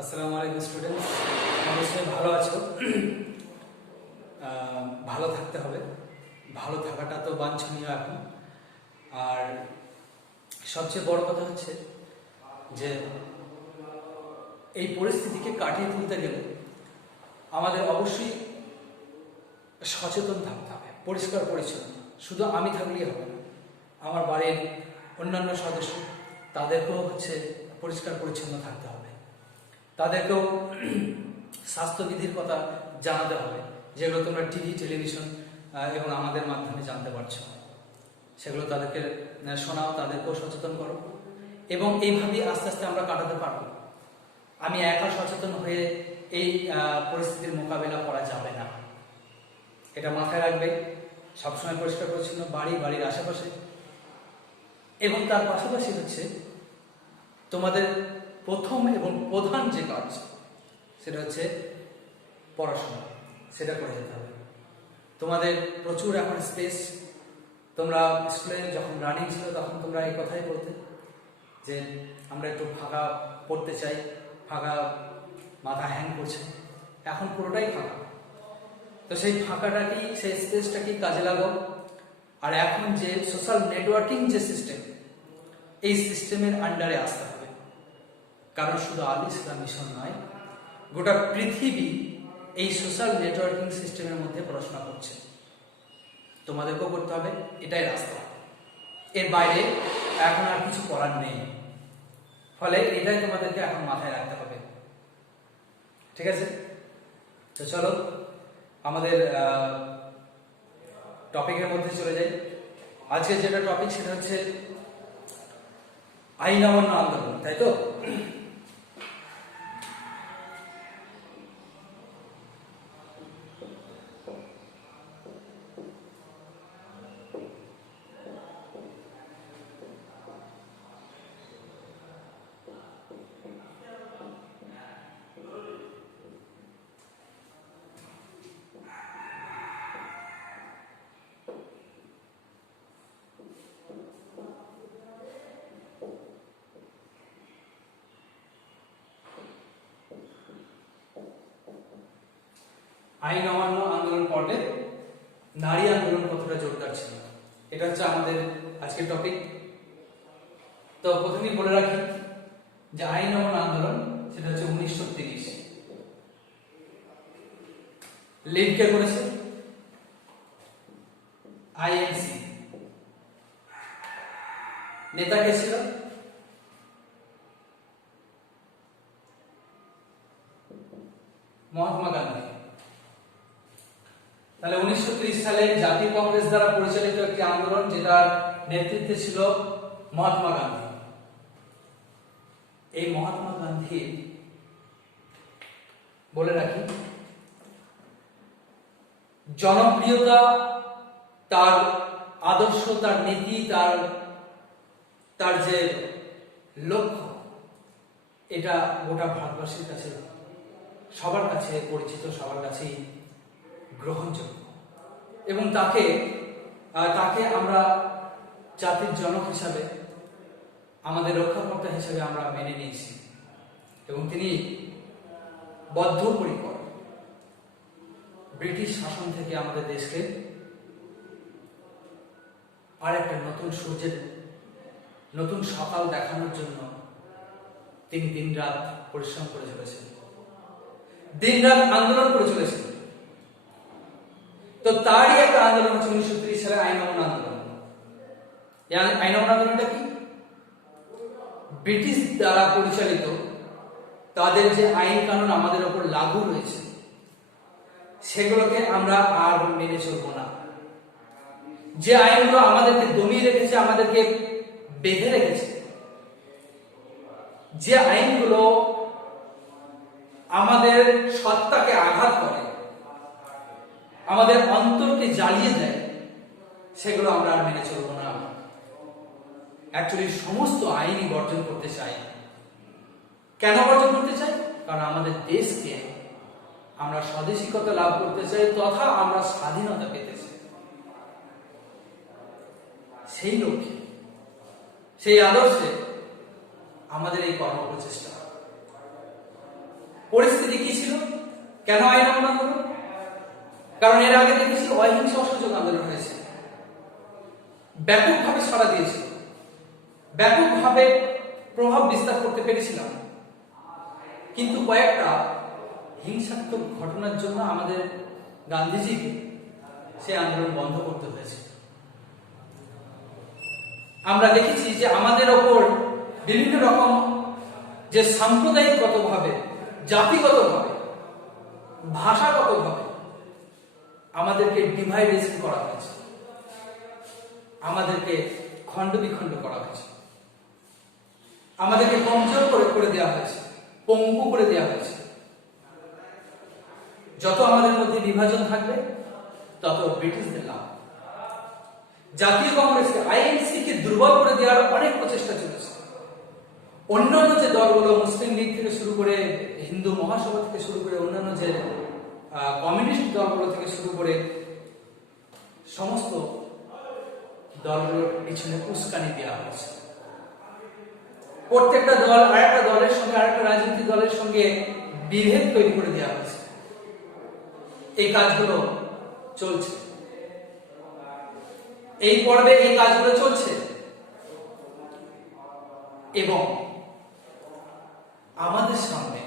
আসসালামু আলাইকুম স্টুডেন্টস, অবশ্যই ভালো আছো। ভালো থাকতে হবে, ভালো থাকাটা তো বাঞ্ছনীয় এখন। আর সবচেয়ে বড় কথা হচ্ছে যে এই পরিস্থিতিকে কাটিয়ে তুলতে গেলে আমাদের অবশ্যই সচেতন থাকতে হবে, পরিষ্কার পরিচ্ছন্ন। শুধু আমি থাকলেই হবে না, আমার বাড়ির অন্যান্য সদস্য তাদেরকেও পরিষ্কার পরিচ্ছন্ন থাকতে হবে। তাদেরকেও স্বাস্থ্যবিধির কথা জানাতে হবে, যেগুলো তোমরা টিভি, টেলিভিশন এবং আমাদের মাধ্যমে জানতে পারছো। সেগুলো তাদেরকে শোনাও, তাদেরকেও সচেতন করো, এবং এইভাবেই আস্তে আস্তে আমরা কাটাতে পারবো। আমি একা সচেতন হয়ে এই পরিস্থিতির মোকাবেলা করা যাবে না, এটা মাথায় রাখবে। সবসময় পরিষ্কার পরিচ্ছন্ন বাড়ির আশেপাশে। এবং তার পাশাপাশি তোমাদের প্রথম এবং প্রধান যে কাজ, সেটা হচ্ছে পড়াশোনা। সেটা করে যেতে হবে। তোমাদের প্রচুর এখন স্পেস। তোমরা স্কুলে যখন রানিং ছিল তখন তোমরা এই কথাই বলতে যে আমরা একটু ফাঁকা পড়তে চাই, ফাঁকা, মাথা হ্যাং করছে। এখন পুরোটাই ফাঁকা। তো সেই ফাঁকাটাকেই, সেই স্পেসটাকেই কাজে লাগাও। আর এখন যে সোশ্যাল নেটওয়ার্কিং যে সিস্টেম, এই সিস্টেমের আন্ডারে আসতে হবে। কারণ শুধু আল ইসলাম মিশন নয়, গোটা পৃথিবী এই সোশ্যাল নেটওয়ার্কিং সিস্টেমের মধ্যে পড়াশোনা করছে। তোমাদেরকেও করতে হবে, এটাই রাস্তা। এর বাইরে এখন আর কিছু করার নেই। ফলে এটাই তোমাদেরকে এখন মাথায় রাখতে হবে। ঠিক আছে? তো চলো আমাদের টপিকের মধ্যে চলে যাই। আজকে যেটা টপিক, সেটা হচ্ছে আইন অমান্য আন্দোলন, তাই তো? আইন অমান্য আন্দোলন পর্বে নারী আন্দোলন কতটা জোরদার ছিল, এটা হচ্ছে আমাদের আজকের টপিক। তো প্রথমেই বলে রাখি যে আইন অমান্য আন্দোলন সেটা হচ্ছে 1930। লিড কে করেছে? আইএনসি। নেতা কে ছিল? মহাত্মা গান্ধী। তাহলে 1930 সালে জাতীয় কংগ্রেস দ্বারা পরিচালিত একটি আন্দোলন, যেটার নেতৃত্বে ছিল মহাত্মা গান্ধী। এই মহাত্মা গান্ধীর, বলে রাখি, জনপ্রিয়তা, তার আদর্শ, তার নীতি, তার যে লক্ষ্য, এটা গোটা ভারতবাসীর কাছে, সবার কাছে পরিচিত, সবার কাছেই গ্রহণযোগ্য। এবং তাকে আমরা জাতির জনক হিসাবে, আমাদের রক্ষাকর্তা হিসাবে আমরা মেনে নিয়েছি। এবং তিনি বদ্ধপরিকর ব্রিটিশ শাসন থেকে আমাদের দেশকে আর একটা নতুন সূর্যের নতুন সকাল দেখানোর জন্য তিনি দিনরাত পরিশ্রম করে চলেছেন, দিনরাত আন্দোলন করে চলেছেন। তো তারই একটা আন্দোলন হচ্ছে 1930 সালে আইন অমান্য আন্দোলন। আইন অমান্য আন্দোলনটা কি? ব্রিটিশ দ্বারা পরিচালিত তাদের যে আইন কানুন আমাদের উপর লাগু রয়েছে, সেগুলোকে আমরা আর মেনে চলবো না। যে আইনগুলো আমাদেরকে দমিয়ে রেখেছে, আমাদেরকে বেঁধে রেখেছে, যে আইনগুলো আমাদের সত্তাকে আঘাত করে, আমাদের অন্তরকে জ্বালিয়ে দেয়, সেগুলো আমরা আর মেনে চলবো না। অ্যাকচুয়ালি সমস্ত আইনই বর্জন করতে চাই। কেন বর্জন করতে চাই? কারণ আমাদের দেশকে আমরা স্বদেশিকতা লাভ করতে চাই, তথা আমরা স্বাধীনতা পেতে চাই। সেই লক্ষ্যে, সেই আদর্শে আমাদের এই কর্মপ্রচেষ্টা। পরিস্থিতি কি ছিল? কেন আইন অমান্য হলো? কারণ এর আগে দেখেছি অহিংস অসহযোগ আন্দোলন হয়েছে, ব্যাপকভাবে সাড়া দিয়েছে, ব্যাপকভাবে প্রভাব বিস্তার করতে পেরেছিলাম, কিন্তু কয়েকটা হিংসাত্মক ঘটনার জন্য আমাদের গান্ধীজিকে সেই আন্দোলন বন্ধ করতে হয়েছে। আমরা দেখেছি যে আমাদের ওপর বিভিন্ন রকম যে সাম্প্রদায়িকগতভাবে, জাতিগতভাবে, ভাষাগতভাবে আমাদেরকে ডিভাইডেশন করা হয়েছে, আমাদেরকে খণ্ড বিখণ্ড করা হয়েছে, আমাদেরকে কমজোর করে দেওয়া হয়েছে, পঙ্গু করে দেওয়া হয়েছে। যত আমাদের মধ্যে বিভাজন থাকবে তত ব্রিটিশদের লাভ। জাতীয় কংগ্রেসকে, আইএনসি কে দুর্বল করে দেওয়ার অনেক প্রচেষ্টা চলেছে। অন্যান্য যে দলগুলো, মুসলিম লীগ থেকে শুরু করে, হিন্দু মহাসভা থেকে শুরু করে, অন্যান্য যে কমিউনিস্ট দলগুলো থেকে শুরু করে, সমস্ত দলগুলোর পিছনে উস্কানি দেওয়া হয়েছে। প্রত্যেকটা দল আরেকটা দলের সঙ্গে, আরেকটা রাজনৈতিক দলের সঙ্গে বিভেদ তৈরি করে দেওয়া হয়েছে। এই কাজগুলো চলছে, এই পর্বে এই কাজগুলো চলছে, এবং আমাদের সামনে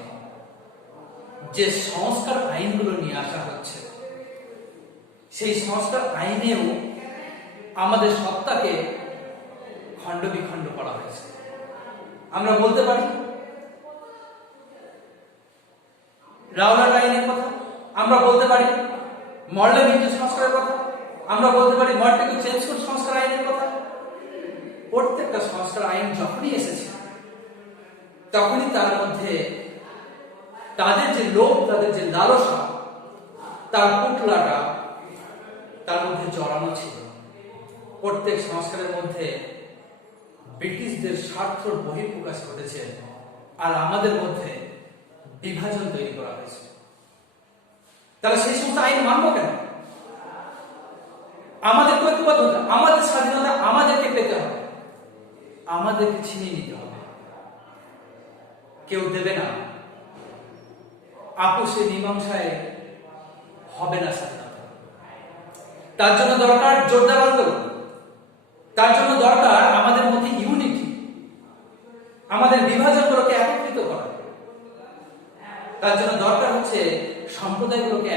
যে সংস্কার আইনগুলো নিয়ে আসা হচ্ছে, সেই সংস্কার আইনেও আমাদের সত্তাকে খণ্ড বিখণ্ড করা হয়েছে। আমরা বলতে পারি রাওলাট আইনের কথা, আমরা বলতে পারি মরলে মৃত্যু সংস্কারের কথা, আমরা বলতে পারি মর্টেকে চেঞ্জ কোড সংস্কার আইনের কথা। প্রত্যেকটা সংস্কার আইন যখনই এসেছে, তখনই তার মধ্যে তাদের যে লোভ, তাদের যে লালসা, তার পুটলাটা তার মধ্যে জড়ানো ছিল। প্রত্যেক সংস্কারের মধ্যে ব্রিটিশদের স্বার্থর বহিঃপ্রকাশ ঘটেছে, আর আমাদের মধ্যে বিভাজন তৈরি করা হয়েছে। তাহলে সেই সমস্ত আইন মানব কেন? আমাদের ঐক্যবদ্ধতা, আমাদের স্বাধীনতা আমাদেরকে পেতে হবে, আমাদেরকে ছিনিয়ে নিতে হবে। কেউ দেবে না, আপোষে মীমাংসায় হবে না স্বাধীনতা। তার জন্য দরকার জোরদার আন্দোলন, তার জন্য দরকার আমাদের মধ্যে ইউনিটি, আমাদের বিভাজনগুলোকে একত্রিত করা। তার জন্য দরকার হচ্ছে সম্প্রদায়গুলোকে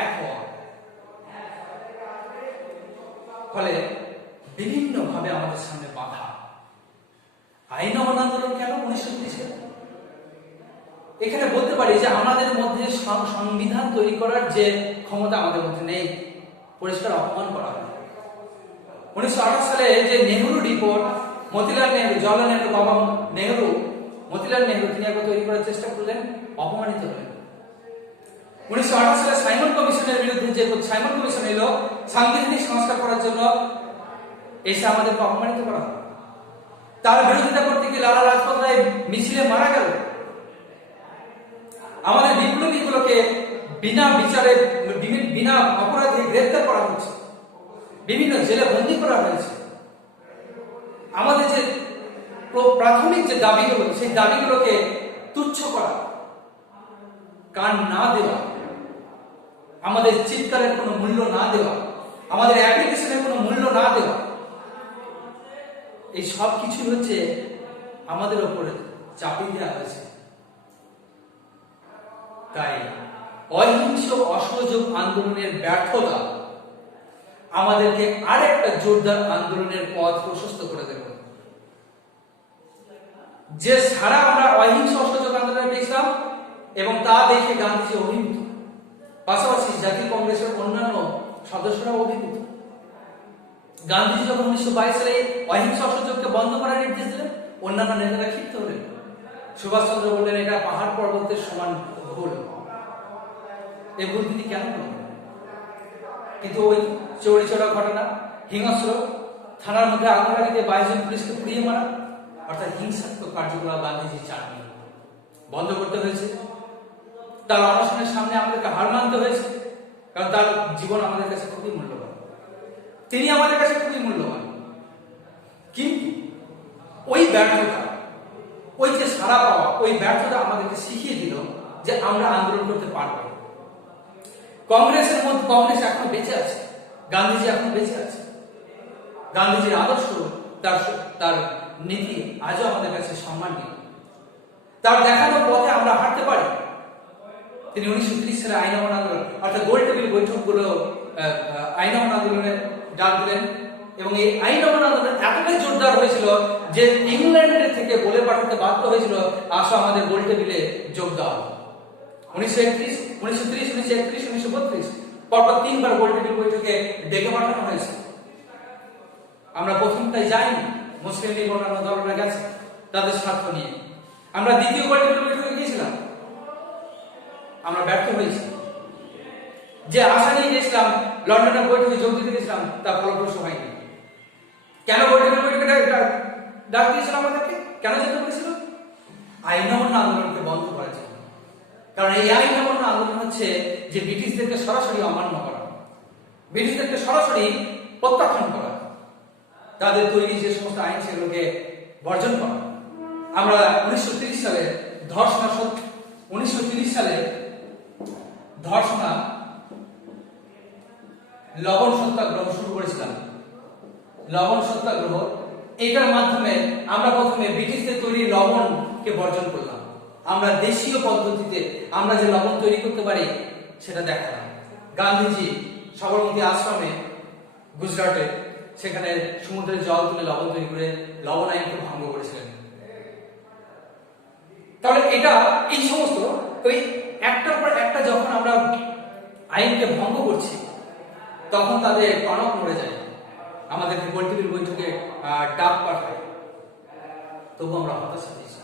এক হওয়া। ফলে বিভিন্ন ভাবে আমাদের সামনে বাধা। আইন অমান্য আন্দোলন কেন 1930-এ? এখানে বলতে পারি যে আমাদের মধ্যে সংবিধান তৈরি করার যে ক্ষমতা আমাদের মধ্যে নেই, পরিষ্কার অপমান করা হয়। 1928 সালে যে নেহরু রিপোর্ট, মতিলাল নেহরু, জওহরলাল নেহরু, বাবা নেহরু, মতিলাল নেহরু, তিনি একবার তৈরি করার চেষ্টা করলেন, অপমানিত হলেন। 1928 সালে সাইমন কমিশনের বিরুদ্ধে যে সাইমন কমিশন এলো সাংবিধানিক সংস্কার করার জন্য, এসে আমাদেরকে অপমানিত করা হয়। তার বিরোধিতা করতে গিয়ে লালা লাজপত রায় মিছিলে মারা গেল। আমাদের বিপ্লবীগুলোকে বিনা বিচারে, বিনা অপরাধে গ্রেফতার করা হচ্ছে, বিভিন্ন জেলে বন্দী করা হয়েছে। আমাদের যে প্রাথমিক যে দাবিগুলো, সেই দাবিগুলোকে তুচ্ছ করা, কান না দেওয়া, আমাদের চিৎকারের কোনো মূল্য না দেওয়া, আমাদের অ্যাপ্লিকেশনের কোনো মূল্য না দেওয়া, এই সব কিছু হচ্ছে আমাদের উপরে চাপিয়ে দেওয়া হয়েছে। তাই অহিংস অসহযোগ আন্দোলনের ব্যর্থতা আমাদেরকে আরেকটা জোরদার আন্দোলনের পথ প্রশস্ত করে দেবে। যে সারা আমরা অহিংস অসহযোগ আন্দোলনে পেয়েছিলাম এবং তা দেখে গান্ধীজি অভিভূত, পাশাপাশি জাতীয় কংগ্রেসের অন্যান্য সদস্যরা অভিভূত। গান্ধীজি যখন 1922 সালে অহিংস অসহযোগকে বন্ধ করার নির্দেশ দিলেন, অন্যান্য নেতারা ক্ষিপ্ত হলেন। সুভাষচন্দ্র বললেন এটা পাহাড় পর্বতের সমান ভুল। এই ভুল তিনি কেন করলেন? কিন্তু ওই চৌরি চৌরা ঘটনা, হিংস্র থানার মধ্যে আগুন লাগিয়ে 22 জন পুলিশকে পুড়িয়ে মারা, অর্থাৎ হিংসাত্মক কার্যকলাপ গান্ধীজি চাননি, বন্ধ করতে হয়েছে। তার অনশনের সামনে আমাদেরকে হার মানতে হয়েছে, কারণ তার জীবন আমাদের কাছে খুবই মূল্যবান, তিনি আমাদের কাছে খুবই মূল্যবান। কিন্তু ওই ব্যর্থতা, ওই যে সারা পাওয়া, ওই ব্যর্থতা আমাদেরকে শিখিয়ে দিল যে আমরা আন্দোলন করতে পারবো। কংগ্রেসের মধ্যে কংগ্রেস এখনো বেঁচে আছে, গান্ধীজি এখনো বেঁচে আছে, গান্ধীজির আদর্শ তার তার নীতি আজও আমাদের কাছে সম্মানীয়। তার দেখানো পথে আমরা হাঁটতে পারি। তিনি 1930 সালে আইন অমান্য আন্দোলন অর্থাৎ গোল টেবিল বৈঠকগুলো আইন অমান্য আন্দোলনের ডাক দিলেন এবং এই আইন অমান্য আন্দোলন এতটাই জোরদার হয়েছিল যে ইংল্যান্ডের থেকে বলে পাঠাতে বাধ্য হয়েছিল, আসো আমাদের গোল টেবিলে যোগ দাও। 1931, 1930, 1931, 1932 পরপর 3 বার গোল টেবিল বৈঠকে ডেকে পাঠানো হয়েছে। আমরা প্রথমটাই যাইনি, মুসলিম লীগ অন্যান্য দলরা গেছে তাদের স্বার্থ নিয়ে। আমরা দ্বিতীয় গোল টেবিল বৈঠকে গিয়েছিলাম, আমরা ব্যর্থ হয়েছি। যে আশা নিয়ে গেছিলাম, লন্ডনের বৈঠকে যোগ দিতে গেছিলাম, তা ফলপ্রসূ হয়নি। কেন গোল টেবিল বৈঠকে ডাক দিয়েছিল আমাদেরকে? কেন যেতে বলেছিল? আইন অমান্য আন্দোলনকে বন্ধ করার জন্য। কারণ এই আইন অমান্য আন্দোলন হচ্ছে যে ব্রিটিশদেরকে সরাসরি অমান্য করা, ব্রিটিশদেরকে সরাসরি প্রত্যাখ্যান করা, তাদের তৈরি যে সমস্ত আইন সেগুলোকে বর্জন করা। আমরা 1930 সালে ধর্ষণা লবণ সত্যাগ্রহ শুরু করেছিলাম। লবণ সত্যাগ্রহ, এটার মাধ্যমে আমরা প্রথমে ব্রিটিশদের তৈরি লবণকে বর্জন করলাম। আমরা দেশীয় পদ্ধতিতে আমরা যে লবণ তৈরি করতে পারি সেটা দেখালাম। গান্ধীজি সবরমতী আশ্রমে গুজরাটে, সেখানে সমুদ্রের জল তুলে লবণ তৈরি করে লবণ আইনকে ভঙ্গ করেছিলেন। তাহলে এটা এই সমস্ত ওই একটার পর একটা যখন আমরা আইনকে ভঙ্গ করছি তখন তাদের টনক মরে যায়, আমাদেরকে গোল টেবিল বৈঠকে ডাক পাঠায়, তবু আমরা হতাশা দিয়েছি।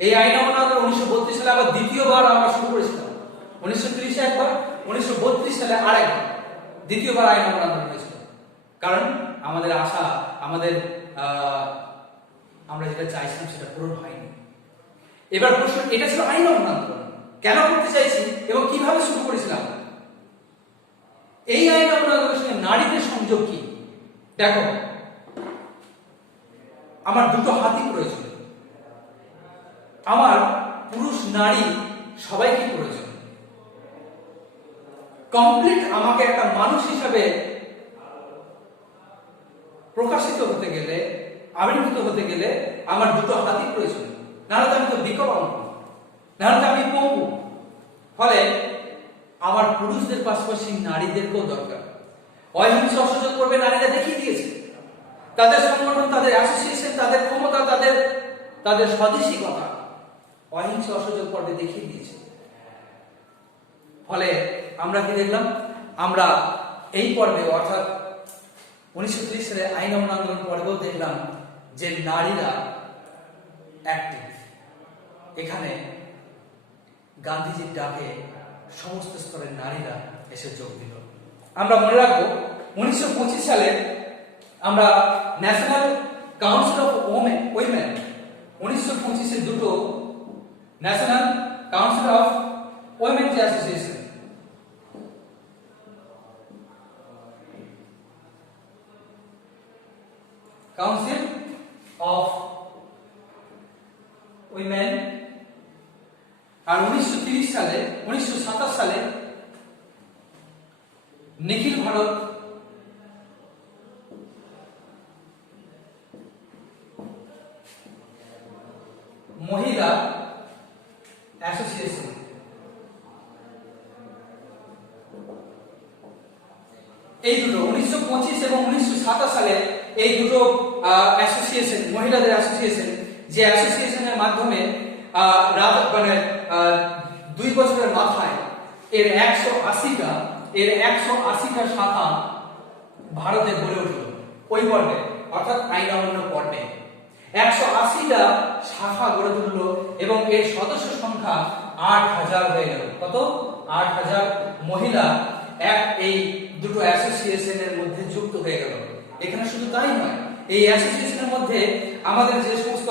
এই আইন অমান্য আন্দোলন 1932 সালে আবার দ্বিতীয়বার আমরা শুরু করেছিলাম। 1930 একবার, 1932 সালে আরেকবার, দ্বিতীয়বার আইন অমান্য আন্দোলন হয়েছিল। কারণ আমাদের আশা, আমরা যেটা চাইছিলাম সেটা পূরণ হয়নি। এবার প্রশ্ন, এটা ছিল আইন অমান্য আন্দোলন, কেন করতে চাইছি এবং কিভাবে শুরু করেছিলাম? এই আইন অমান্য আন্দোলনের সঙ্গে নারীদের সংযোগ কি? দেখো, আমার দুটো হাতই প্রয়োজন, আমার পুরুষ নারী সবাইকে প্রয়োজন। কমপ্লিট আমাকে একটা মানুষ হিসাবে প্রকাশিত হতে গেলে, আবির্ভূত হতে গেলে আমার দুটো হাতই প্রয়োজন, নাহলে তো আমি তো বিকলাঙ্গ, নাহলে তো আমি পঙ্গু। ফলে আমার পুরুষদের পাশাপাশি নারীদেরকেও দরকার। অহিংস অসহযোগ করবে নারীরা দেখিয়ে দিয়েছে, তাদের সংগঠন, তাদের অ্যাসোসিয়েশন, তাদের ক্ষমতা, তাদের স্বদেশিকতা অহিংস অসহযোগ পর্বে দেখিয়ে দিয়েছে। ফলে আমরা কি দেখলাম? আমরা এই পর্বে অর্থাৎ 1930 সালে আইন অমান্য আন্দোলন পর্বেও দেখলাম যে নারীরা অ্যাক্টিভ। এখানে গান্ধীজির ডাকে সমস্ত স্তরের নারীরা এসে যোগ দিল। আমরা মনে রাখবো 1925 সালে আমরা ন্যাশনাল কাউন্সিল অফ উইমেন 1925 দুটো ন্যাশনাল কাউন্সিল অফ উইমেন যে অ্যাসোসিয়েশন, কাউন্সিল অফ উইমেন, আর 1927 সালে নিখিল ভারত মহিলা অ্যাসোসিয়েশন। এই দুটো 1925 এবং 1927 সালে এই দুটো অ্যাসোসিয়েশন, মহিলাদের অ্যাসোসিয়েশন, যে অ্যাসোসিয়েশনের মাধ্যমে 2 বছরের মাথায় এর 180টা শাখা ভারতে গড়ে উঠল। ওই পর্বে অর্থাৎ আইন অমান্য পর্বে 180টা শাখা গড়ে তুলল এবং এর সদস্য সংখ্যা 8000 হয়ে গেল। কত? 8000 মহিলা এই দুটো অ্যাসোসিয়েশনের মধ্যে যুক্ত হয়ে গেল। এখানে শুধু তাই নয়, এই অ্যাসোসিয়েশনের মধ্যে আমাদের যে সমস্ত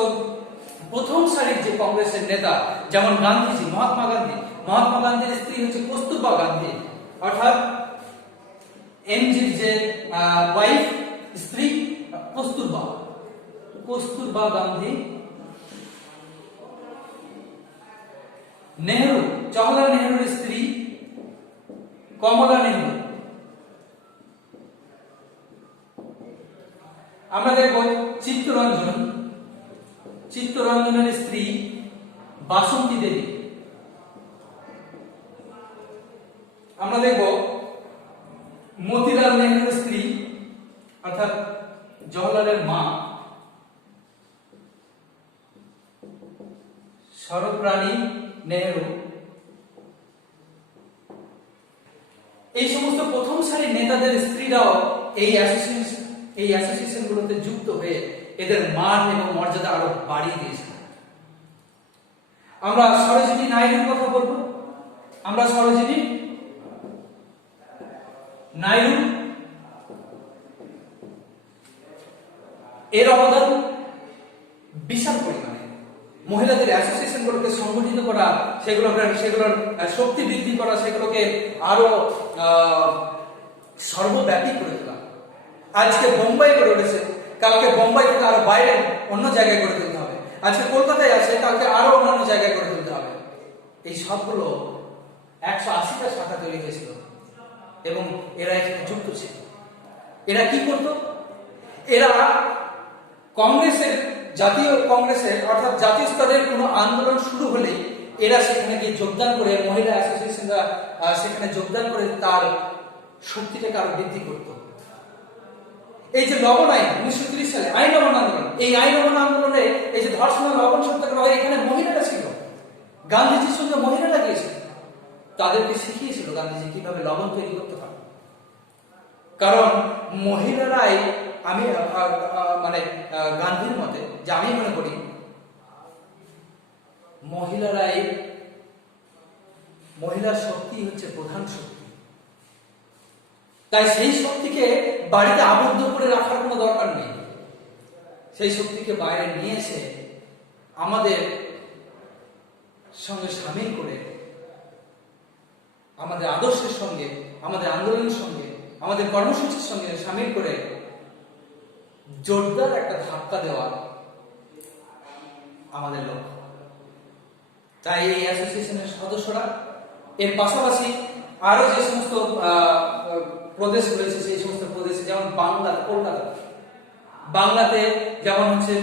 প্রথম সারির যে কংগ্রেসের নেতা, যেমন গান্ধীজি, মহাত্মা গান্ধীর স্ত্রী হচ্ছে কস্তুরবা গান্ধী, অর্থাৎ এমজির যে ওয়াইফ, স্ত্রী কস্তুরবা গান্ধী, নেহরু, জওহরলাল নেহরুর স্ত্রী কমলা নেহরু। আমরা দেখব চিত্তরঞ্জন, চিত্তরঞ্জনের স্ত্রী বাসন্তী দেবী। আমরা দেখব মতিলাল নেহরুর স্ত্রী অর্থাৎ জওহরলালের মা শরৎরানী নেহরু। এই সমস্ত প্রথম সারির নেতাদের স্ত্রীরাও এই অ্যাসোসিয়েশনগুলোতে যুক্ত হয়ে এদের মান এবং মর্যাদা আরো বাড়িয়ে দিয়েছিল। আমরা সরোজিনী নাইডুর কথা বলবো। আমরা সরোজিনী নাইডু এর অবদান বিশাল পরিমাণে। মহিলাদের অ্যাসোসিয়েশনগুলোকে সংগঠিত করা, সেগুলোর শক্তি বৃদ্ধি করা, সেগুলোকে আরো সর্বব্যাপী করে তোলা। আজকে বোম্বাই করে উঠেছে, কালকে বোম্বাই থেকে আরো বাইরে অন্য জায়গায় করে তুলতে হবে। আজকে কলকাতায় আছে, কালকে আরো অন্যান্য জায়গায় করে তুলতে হবে। এই সবগুলো 180টা শাখা তৈরি হয়েছিল এবং এরা এখানে যুক্ত ছিল। এরা কি করত? এরা কংগ্রেসের, জাতীয় কংগ্রেসের অর্থাৎ জাতীয় স্তরের কোনো আন্দোলন শুরু হলেই এরা সেখানে গিয়ে যোগদান করে, মহিলা অ্যাসোসিয়েশনরা সেখানে যোগদান করে তার শক্তিটাকে আরো বৃদ্ধি করত। এই যে লবণ আইন 1930 সালে আইন লবণ আন্দোলন, এই আইন লবণ আন্দোলনে এই যে ধর্ষণ লবণ সত্যাগ্রহ, এখানে মহিলারা ছিল, গান্ধীজির সঙ্গে মহিলারা গিয়েছিল, তাদেরকে শিখিয়েছিল গান্ধীজি কিভাবে লবণ তৈরি করতে পারে। কারণ মহিলারাই, আমি মানে গান্ধীর মতে, যে আমি মনে করি মহিলা শক্তি হচ্ছে প্রধান শক্তি। তাই সেই শক্তিকে বাড়িতে আবদ্ধ করে রাখার কোনো দরকার নেই। সেই শক্তিকে বাইরে নিয়ে এসে আমাদের সঙ্গে সামিল করে, আমাদের আদর্শের সঙ্গে, আমাদের আন্দোলনের সঙ্গে, আমাদের কর্মসূচির সঙ্গে সামিল করে জোরদার একটা ধাক্কা দেওয়া আমাদের লক্ষ্য। তাই এই অ্যাসোসিয়েশনের সদস্যরা, এর পাশাপাশি আরো যে সমস্ত প্রদেশ রয়েছে, সেই সমস্ত প্রদেশে, যেমন বাংলা, কলকাতা, বাংলাতে যেমন হচ্ছে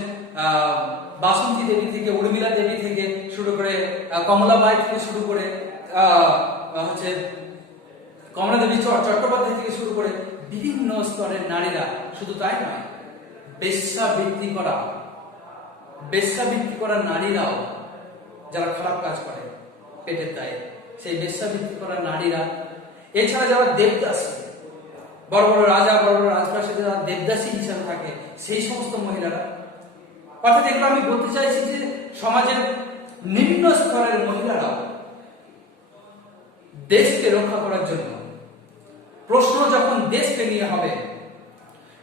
বাসন্তী দেবী থেকে, উর্মিলা দেবী থেকে শুরু করে, কমলাবাই থেকে শুরু করে, হচ্ছে কমলা দেবী চট্টোপাধ্যায় থেকে শুরু করে বিভিন্ন স্তরের নারীরা, শুধু তাই নয়, বেশ্যাবৃত্তি করা নারীরাও, যারা খারাপ কাজ করে পেটের দায়ে, সেই বেশ্যাবৃত্তি করা নারীরা, এছাড়া যারা দেবদাসী, বড় বড় রাজা, বড় বড় রাজপ্রাসাদে যারা দেবদাসী হিসাবে থাকে, সেই সমস্ত মহিলারা। অর্থাৎ এগুলো আমি বলতে চাইছি যে সমাজের নিম্ন স্তরের মহিলারাও দেশকে রক্ষা করার জন্য, প্রশ্ন যখন দেশকে নিয়ে হবে,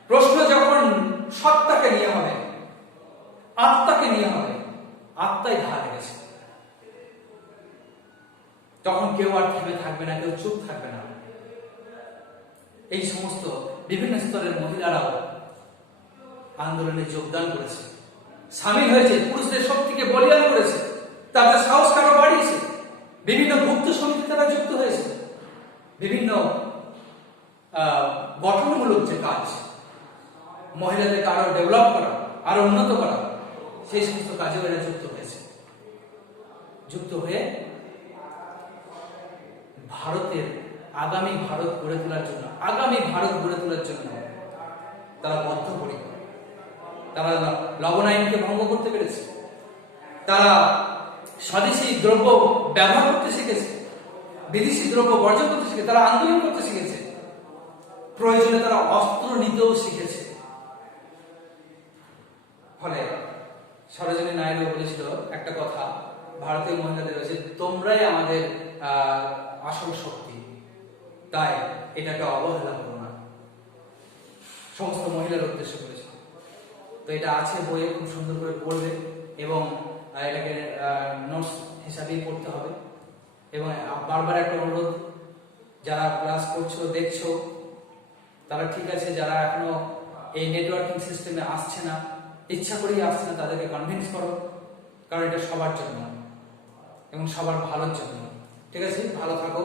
প্রশ্ন যখন সত্তাকে নিয়ে হবে, আত্মাকে নিয়ে হবে, আত্মাই ধার গেছে, তখন কেউ আর থেমে থাকবে না, কেউ চুপ থাকবে না। এই সমস্ত বিভিন্ন স্তরের মহিলারাও আন্দোলনে যোগদান করেছে, সামিল হয়েছে, পুরুষদের শক্তিকে বলিয়ান করেছে, তাদের সাহস আরো বাড়িয়েছে। বিভিন্ন গুপ্ত সমিতি তারা যুক্ত হয়েছে, বিভিন্ন গঠনমূলক যে কাজ, মহিলাদেরকে আরো ডেভেলপ করা, আরো উন্নত করা, সেই সমস্ত কাজেও এরা যুক্ত হয়েছে। যুক্ত হয়ে ভারতের আগামী ভারত গড়ে তোলার জন্য তারা বদ্ধপরিকর। তারা লবণ আইনকে ভঙ্গ করতে পেরেছে, তারা স্বদেশী দ্রব্য ব্যবহার করতে শিখেছে, বিদেশি দ্রব্য বর্জন করতে শিখেছে, তারা আন্দোলন করতে শিখেছে, প্রয়োজনে তারা অস্ত্র নিতেও শিখেছে। ফলে সরোজিনী নাইডু বলেছিল একটা কথা ভারতীয় মহিলাদের, যে তোমরাই আমাদের আসল শক্তি, তাই এটাকে অবহেলা করো না। সমস্ত মহিলার উদ্দেশ্য করেছে। তো এটা আছে বইয়ে, খুব সুন্দর করে পড়বে এবং এটাকে নোটস হিসাবেই পড়তে হবে। এবং বারবার একটা অনুরোধ, যারা ক্লাস করছো, দেখছো, তারা ঠিক আছে, যারা এখনো এই নেটওয়ার্কিং সিস্টেমে আসছে না, ইচ্ছা করেই আসছে না, তাদেরকে কনভিন্স করো, কারণ এটা সবার জন্য। এবং সবার ভালোর জন্য। ঠিক আছে, ভালো থাকো।